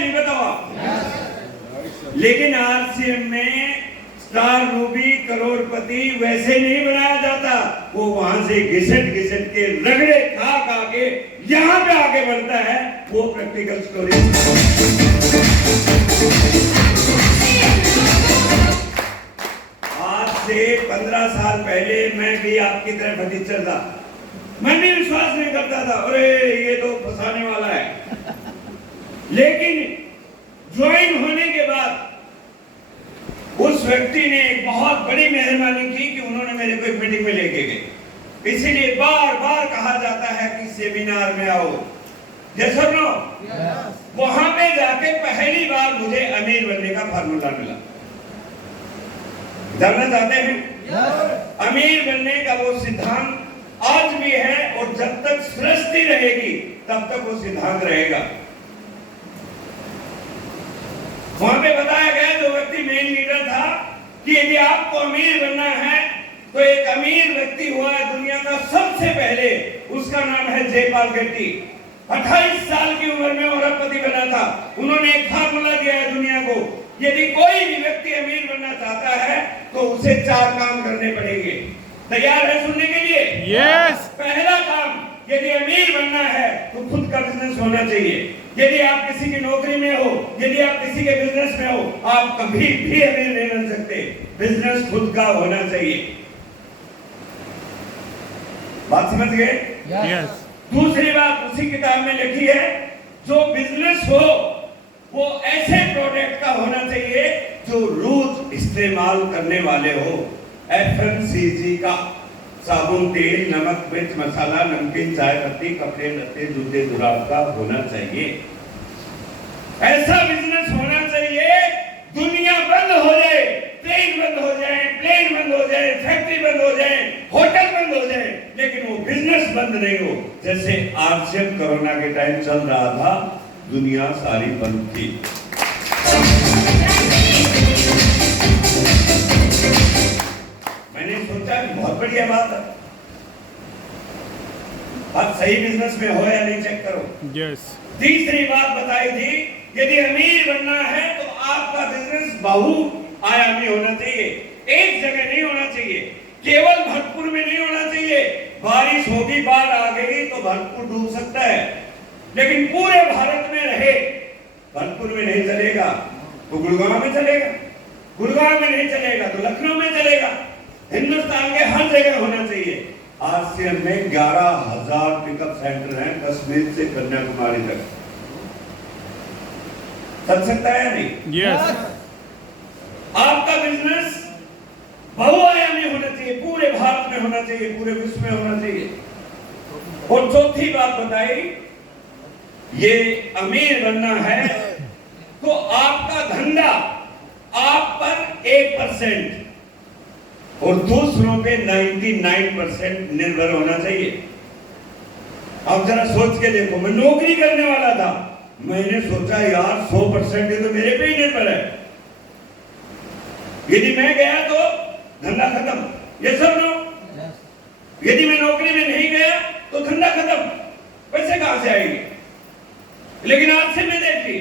नहीं, बताओ आप। लेकिन आरसीएम में स्टार रूबी करोड़पति वैसे नहीं बनाया जाता, वो वहां से घिसट घिसट के रगड़े खा खा के यहाँ पे आगे बढ़ता है। वो प्रैक्टिकल स्टोरी। आज से 15 साल पहले मैं भी आपकी तरह फटीचर था। मैं भी विश्वास नहीं करता था, अरे ये तो फंसाने वाला है। लेकिन ज्वाइन होने के बाद उस व्यक्ति ने एक बहुत बड़ी मेहरबानी की कि उन्होंने मेरे को एक मीटिंग में लेके गए। इसीलिए बार बार कहा जाता है कि सेमिनार में आओ। जैसा नो वहां पे जाके पहली बार मुझे अमीर बनने का फार्मूला मिला। जानना चाहते हैं? अमीर बनने का वो सिद्धांत आज भी है, और जब तक सृष्टि रहेगी तब तक वो सिद्धांत रहेगा। वहां पे बताया गया, जो व्यक्ति मेन लीडर था, कि यदि आपको अमीर बनना है तो एक अमीर व्यक्ति हुआ है दुनिया का सबसे पहले, उसका नाम है जयपाल गेट्टी। 28 साल की उम्र में वो अरबपति बना था। उन्होंने एक फार्मूला दिया है दुनिया को, यदि कोई भी व्यक्ति अमीर बनना चाहता है तो उसे 4 काम करने पड़ेंगे। तैयार है सुनने के लिए? यस। पहला काम, यदि अमीर बनना है तो खुद का बिजनेस होना चाहिए। यदि आप किसी की नौकरी में हो, यदि आप किसी के बिजनेस में हो, आप कभी भी अमीर नहीं बन सकते। बिजनेस खुद का होना चाहिए। बात समझ गए? यस। दूसरी बात उसी किताब में लिखी है, जो बिजनेस हो वो ऐसे प्रोडक्ट का होना चाहिए जो रोज इस्तेमाल करने वाले हो। FMCG का साबुन, तेल, नमक, मिर्च, मसाला, नमकीन, चाय पत्ती, कपड़े लत्ते, जूते जुराब का होना चाहिए। ऐसा बिजनेस होना चाहिए, दुनिया बंद हो जाए, ट्रेन बंद हो जाए, प्लेन बंद हो जाए, फैक्ट्री बंद हो जाए, होटल बंद हो जाए, लेकिन वो बिजनेस बंद नहीं हो। जैसे आरसीएम कोरोना के टाइम चल रहा था, दुनिया सारी बंद थी। मैंने सोचा कि बहुत बढ़िया बात है, आप सही बिजनेस में हो या नहीं चेक करो। यस। तीसरी बात बताई थी, यदि अमीर बनना है तो आपका बिजनेस बहुआयामी होना चाहिए। एक जगह नहीं होना चाहिए, केवल भरतपुर में नहीं होना चाहिए। बारिश होगी, बाढ़ आ गई तो भरतपुर डूब सकता है, लेकिन पूरे भारत में रहे। भरतपुर में नहीं चलेगा तो गुड़गांव में चलेगा, गुड़गांव में नहीं चलेगा तो लखनऊ में चलेगा। हिंदुस्तान के हर जगह होना चाहिए। आरसीएम में 11,000 पिकअप सेंटर हैं, कश्मीर से कन्याकुमारी तक। चल सकता है या नहीं? यस। आपका बिजनेस बहुआयामी होना चाहिए, पूरे भारत में होना चाहिए, पूरे विश्व में होना चाहिए। और चौथी बात बताई, ये अमीर बनना है तो आपका धंधा आप पर 1% और दूसरों पे 99% निर्भर होना चाहिए। अब जरा सोच के देखो, मैं नौकरी करने वाला था, मैंने सोचा यार 100% तो मेरे पे ही निर्भर है। यदि मैं गया तो धंधा खत्म। ये सब नो। यदि मैं नौकरी में नहीं गया तो धंधा खत्म, पैसे कहां से आएंगे? लेकिन आज से मैं देखी,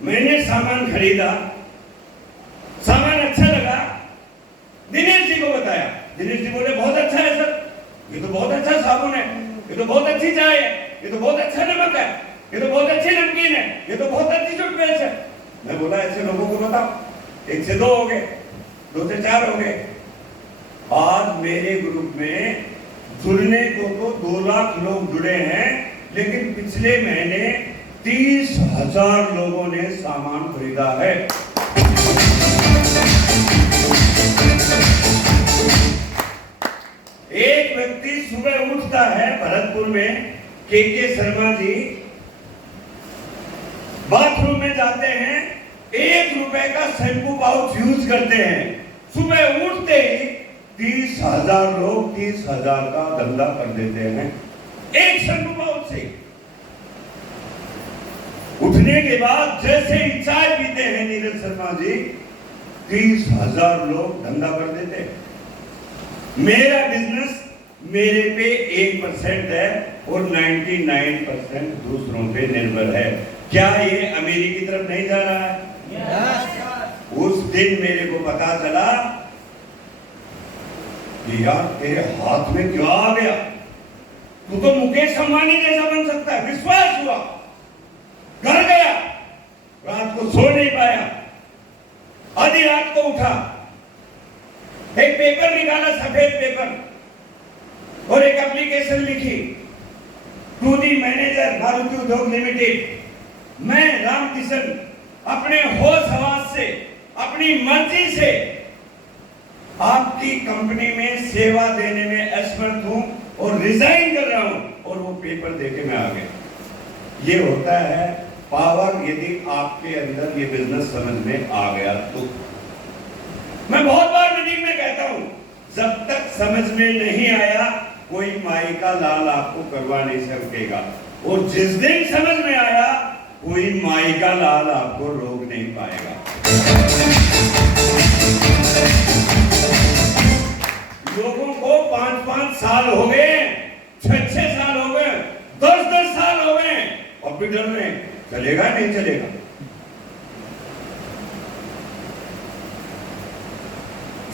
मैंने सामान खरीदा, सामान अच्छा लगा, दिनेश जी को बताया। दिनेश जी बोले बहुत अच्छा है सर, ये तो बहुत अच्छा साबुन है, ये तो बहुत अच्छी चाय है, ये तो बहुत अच्छा नमक है, ये तो बहुत अच्छी नमकीन है, ये तो बहुत अच्छी टूथपेस्ट है। मैं बोला ऐसे लोगों को बताओ, 1 से 2 हो गए, 2 से 4 हो गए। आज मेरे ग्रुप में जुड़ने को तो 2 लाख लोग जुड़े हैं, लेकिन पिछले महीने 30,000 लोगों ने सामान खरीदा है। एक व्यक्ति सुबह उठता है भरतपुर में, के शर्मा जी, बाथरूम में जाते हैं, 1 रुपए का शैम्पू पाउच यूज करते हैं। सुबह उठते ही 30,000 लोग 30,000 का धंधा कर देते हैं एक शैम्पू पाउच से। उठने के बाद जैसे ही चाय पीते हैं नीरज शर्मा जी, 30,000 लोग धंधा कर देते हैं। मेरा बिजनेस मेरे पे 1% है और 99% दूसरों पे निर्भर है। क्या ये अमीरी की तरफ नहीं जा रहा है? उस दिन मेरे को पता चला कि यार तेरे हाथ में क्या आ गया, तू तो मुकेश अंबानी जैसा बन सकता है। विश्वास हुआ, घर गया, रात को सो नहीं पाया, आधी रात को उठा, एक पेपर निकाला, सफेद पेपर, और एक एप्लीकेशन लिखी, टू दी मैनेजर मारुति उद्योग लिमिटेड। मैं रामकिशन अपने होश हवास से, अपनी मर्जी से आपकी कंपनी में सेवा देने में असमर्थ हूं और रिजाइन कर रहा हूं, और वो पेपर देके मैं आ गया। ये होता है पावर, यदि आपके अंदर ये बिजनेस समझ में आ गया तो। मैं बहुत बार मीटिंग में कहता हूं, जब तक समझ में नहीं आया कोई माई का लाल आपको करवा नहीं सकेगा, और जिस दिन समझ में आया कोई माई का लाल आपको रोक नहीं पाएगा। लोगों को 5-5 साल हो गए, 6-6 साल हो गए, 10-10 साल हो गए, और फिर डर रहे हैं चलेगा नहीं चलेगा।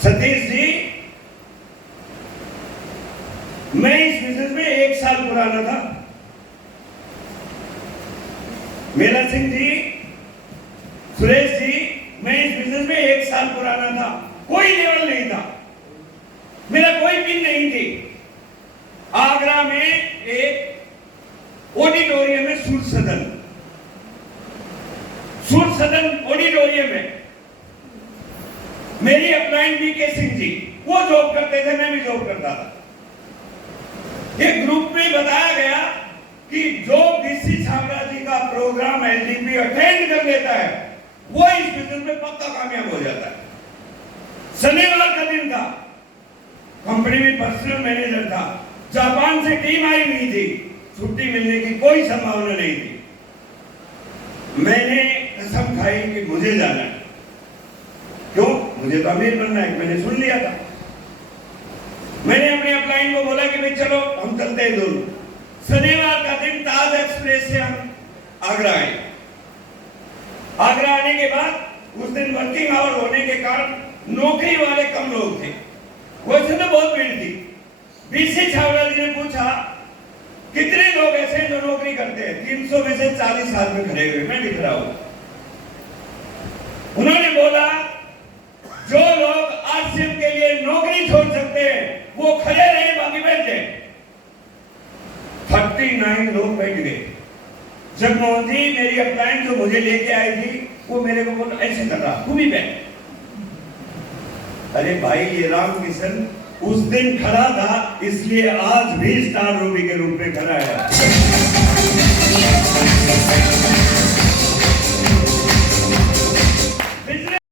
सतीश जी, मैं इस बिजनेस में 1 साल पुराना था। मेरा सिंह जी, सुरेश जी, मैं इस बिजनेस में 1 साल पुराना था। कोई लेवल नहीं था, मेरा कोई पिन नहीं थी। आगरा में एक ऑडिटोरियम में सूर सदन ऑडिटोरियम में मेरी अपलाइन बीके सिंह जी, वो जॉब करते थे, मैं भी जॉब करता था। एक ग्रुप में बताया गया कि जो बीसी छाबड़ा जी का प्रोग्राम एलडीपी अटेंड कर लेता है वो इस बिजनेस में पक्का कामयाब हो जाता है। शनिवार का दिन था, कंपनी में पर्सनल मैनेजर था, जापान से टीम आई हुई थी, छुट्टी मिलने की कोई संभावना नहीं थी। मैंने कसम खाई कि मुझे जाना है। क्यों? मुझे तो अमीर बनना है, मैंने सुन लिया था। मैंने अपने अपलाइन को बोला कि भाई चलो हम चलते हैं दोनों। शनिवार का दिन ताज एक्सप्रेस से हम आगरा आए। आगरा आने के बाद उस दिन वर्किंग आवर होने के कारण नौकरी वाले कम लोग थे, वैसे तो बहुत भीड़ थी। बीसी छावड़ा जी ने पूछा कितने लोग ऐसे जो नौकरी करते हैं? 300 में से 40 आदमी खड़े हुए, मैं दिख रहा हूं। उन्होंने बोला जो लोग आरसीएम के लिए नौकरी छोड़ सकते हैं वो खड़े रहे, बाकी बैठ जाए। 39 लोग बैठ गए। जगमोहन जी, मेरी अपलाइन जो मुझे लेके आई थी, वो मेरे को बोला ऐसे कर रहा, तू भी बैठ। अरे भाई, ये रामकिशन उस दिन खड़ा था, इसलिए आज भी स्टार रूबी के रूप में खड़ा है।